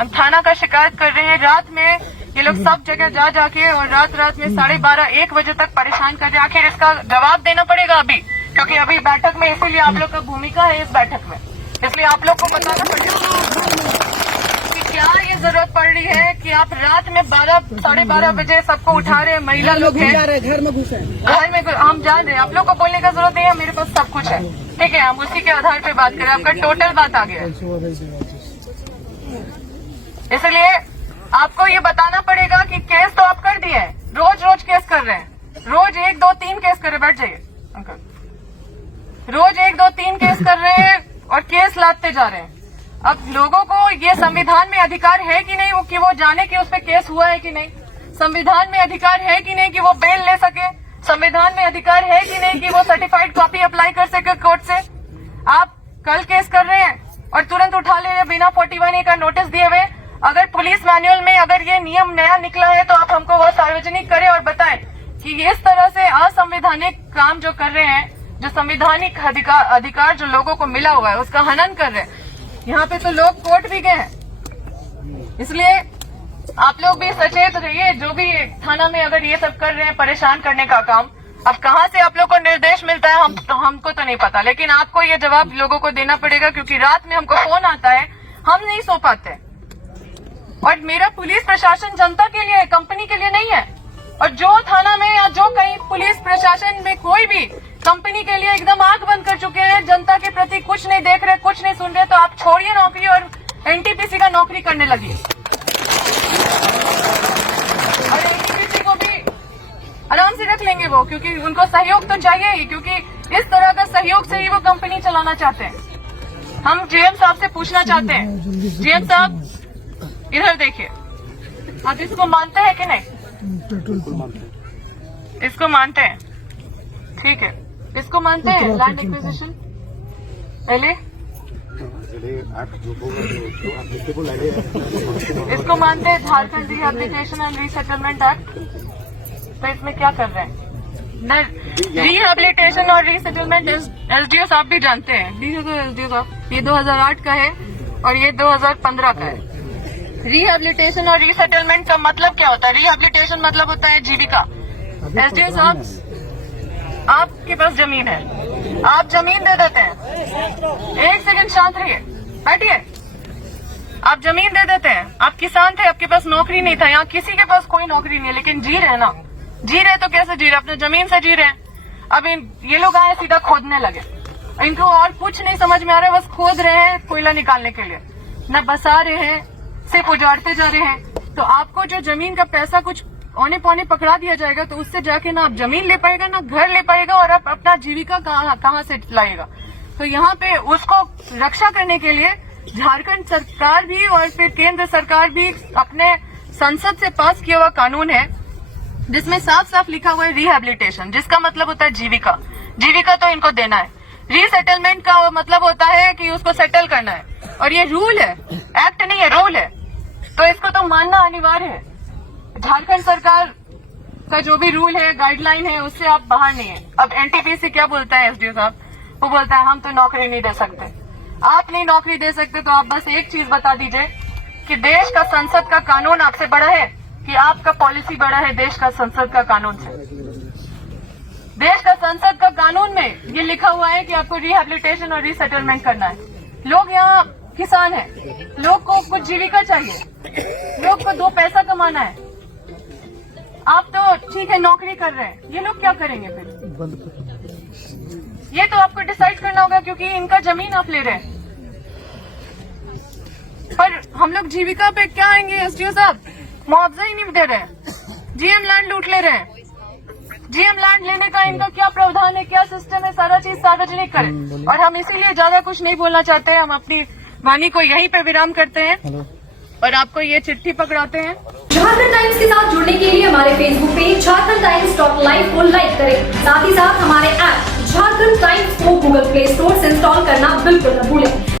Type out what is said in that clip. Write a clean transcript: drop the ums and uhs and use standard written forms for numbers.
हम थाना का शिकायत कर रहे हैं। रात में ये लोग सब जगह जा जाके और रात में 12:30-1 बजे तक परेशान कर रहे हैं। आखिर इसका जवाब देना पड़ेगा अभी, क्योंकि अभी बैठक में, इसीलिए आप लोग का भूमिका है इस बैठक में, इसलिए आप लोग को बताना पड़ेगा कि क्या ये जरूरत पड़ रही है कि आप रात में 12-12:30 बजे सबको उठा रहे हैं। महिला लोग हैं, घर में घुसे, घर में हम जान रहे हैं। आप लोग को बोलने का जरूरत नहीं है, मेरे पास सब कुछ है, ठीक है। हम उसी के आधार पे बात करें, आपका टोटल बात आ गया है। इसलिए आपको ये बताना पड़ेगा कि केस तो आप कर दिए हैं, रोज केस कर रहे हैं, रोज 1, 2, 3 केस कर रहे। बैठ जाइए अंकल। रोज 1, 2, 3 केस कर रहे हैं और केस लादते जा रहे हैं। अब लोगों को ये संविधान में अधिकार है कि नहीं कि वो जाने कि उस पर केस हुआ है कि नहीं? संविधान में अधिकार है कि नहीं कि वो बेल ले सके? संविधान में अधिकार है कि नहीं कि वो सर्टिफाइड कॉपी अप्लाई कर सके कोर्ट से? आप कल केस कर रहे हैं और तुरंत उठा ले रहे हैं बिना 41A का नोटिस दिए हुए। अगर पुलिस मैनुअल में अगर ये नियम नया निकला है तो आप हमको वो सार्वजनिक करें और बताएं कि इस तरह से असंवैधानिक काम जो कर रहे हैं, जो संवैधानिक अधिकार जो लोगों को मिला हुआ है उसका हनन कर रहे हैं। यहाँ पे तो लोग कोर्ट भी गए हैं। इसलिए आप लोग भी सचेत रहिए। जो भी थाना में अगर ये सब कर रहे हैं परेशान करने का काम, अब कहाँ से आप लोग को निर्देश मिलता है हमको तो नहीं पता, लेकिन आपको ये जवाब लोगों को देना पड़ेगा, क्योंकि रात में हमको फोन आता है, हम नहीं सो पाते। और मेरा पुलिस प्रशासन जनता के लिए है, कंपनी के लिए नहीं है। और जो थाना में या जो कहीं पुलिस प्रशासन में कोई भी कंपनी के लिए एकदम आंख बंद कर चुके हैं, जनता के प्रति कुछ नहीं देख रहे, कुछ नहीं सुन रहे, तो आप छोड़िए नौकरी और एनटीपीसी का नौकरी करने लगिए। और एनटीपीसी को भी आराम से रख लेंगे वो, क्योंकि उनको सहयोग तो चाहिए ही, क्योंकि इस तरह का सहयोग से ही वो कंपनी चलाना चाहते हैं। हम जीएम साहब से पूछना चाहते हैं, जीएम साहब इधर देखिए, आप इसको मानते हैं कि नहीं? इसको मानते हैं, ठीक है। इसको मानते हैं लैंड एक्विजिशन पहले? इसको मानते हैं Jharkhand rehabilitation and resettlement act? तो इसमें क्या कर रहे हैं? रिहेबिलिटेशन और रीसेटलमेंट एसडीओ साहब भी जानते हैं। एसडीओ साहब, ये 2008 का है और ये 2015 का है। रिहेबिलिटेशन और रीसेटलमेंट का मतलब क्या होता है? रिहेबिलिटेशन मतलब होता है जीविका। एसडीओ साहब, आपके पास जमीन है, आप जमीन दे देते हैं। एक सेकंड शांत रहिए, बैठिए। आप जमीन दे देते हैं, आप किसान थे, आपके पास नौकरी नहीं था। यहाँ किसी के पास कोई नौकरी नहीं है, लेकिन जी रहे ना। जी रहे तो कैसे जी रहे? अपने जमीन से जी रहे हैं। अब ये लोग आए सीधा खोदने लगे, इनको और कुछ नहीं समझ में आ रहा है, बस खोद रहे हैं कोयला निकालने के लिए, न बसा रहे हैं, सिर्फ उजाड़ते जा रहे हैं। तो आपको जो जमीन का पैसा कुछ औने पौने पकड़ा दिया जाएगा, तो उससे जाके ना आप जमीन ले पाएगा, ना घर ले पाएगा, और आप अपना जीविका कहाँ से लाएगा? तो यहाँ पे उसको रक्षा करने के लिए झारखंड सरकार भी और फिर केंद्र सरकार भी अपने संसद से पास किया हुआ कानून है, जिसमें साफ साफ लिखा हुआ है रिहेबिलिटेशन, जिसका मतलब होता है जीविका। जीविका तो इनको देना है। रीसेटलमेंट का मतलब होता है कि उसको सेटल करना है, और ये रूल है, एक्ट नहीं है, रूल है। तो इसको तो मानना अनिवार्य है। झारखंड सरकार का जो भी रूल है, गाइडलाइन है, उससे आप बाहर नहीं है। अब एनटीपीसी क्या बोलता है एसडीओ साहब? वो बोलता है हम तो नौकरी नहीं दे सकते। आप नहीं नौकरी दे सकते तो आप बस एक चीज बता दीजिए कि देश का संसद का कानून आपसे बड़ा है कि आपका पॉलिसी बड़ा है देश का संसद का कानून से? देश का संसद का कानून में ये लिखा हुआ है कि आपको रिहेबिलिटेशन और रीसेटलमेंट करना है। लोग यहाँ किसान है, लोग को कुछ जीविका चाहिए, लोग को 2 पैसा कमाना है। आप तो ठीक है नौकरी कर रहे हैं, ये लोग क्या करेंगे फिर? ये तो आपको डिसाइड करना होगा, क्योंकि इनका जमीन आप ले रहे हैं। पर हम लोग जीविका पे क्या आएंगे एसडीओ साहब? मुआवजा ही नहीं दे रहे हैं, जीएम लैंड लूट ले रहे हैं। जीएम लैंड लेने का इनका क्या प्रावधान है, क्या सिस्टम है, सारा चीज सार्वजनिक करें। और हम इसीलिए ज्यादा कुछ नहीं बोलना चाहते हैं, हम अपनी वाणी को यहीं पे विराम करते हैं और आपको ये चिट्ठी पकड़ाते हैं। झारखंड टाइम्स के साथ जुड़ने के लिए हमारे Facebook page Jharkhand times .live को लाइक करें। साथ ही साथ हमारे ऐप झारखंड टाइम्स को गूगल प्ले स्टोर से इंस्टॉल करना बिल्कुल न भूलें।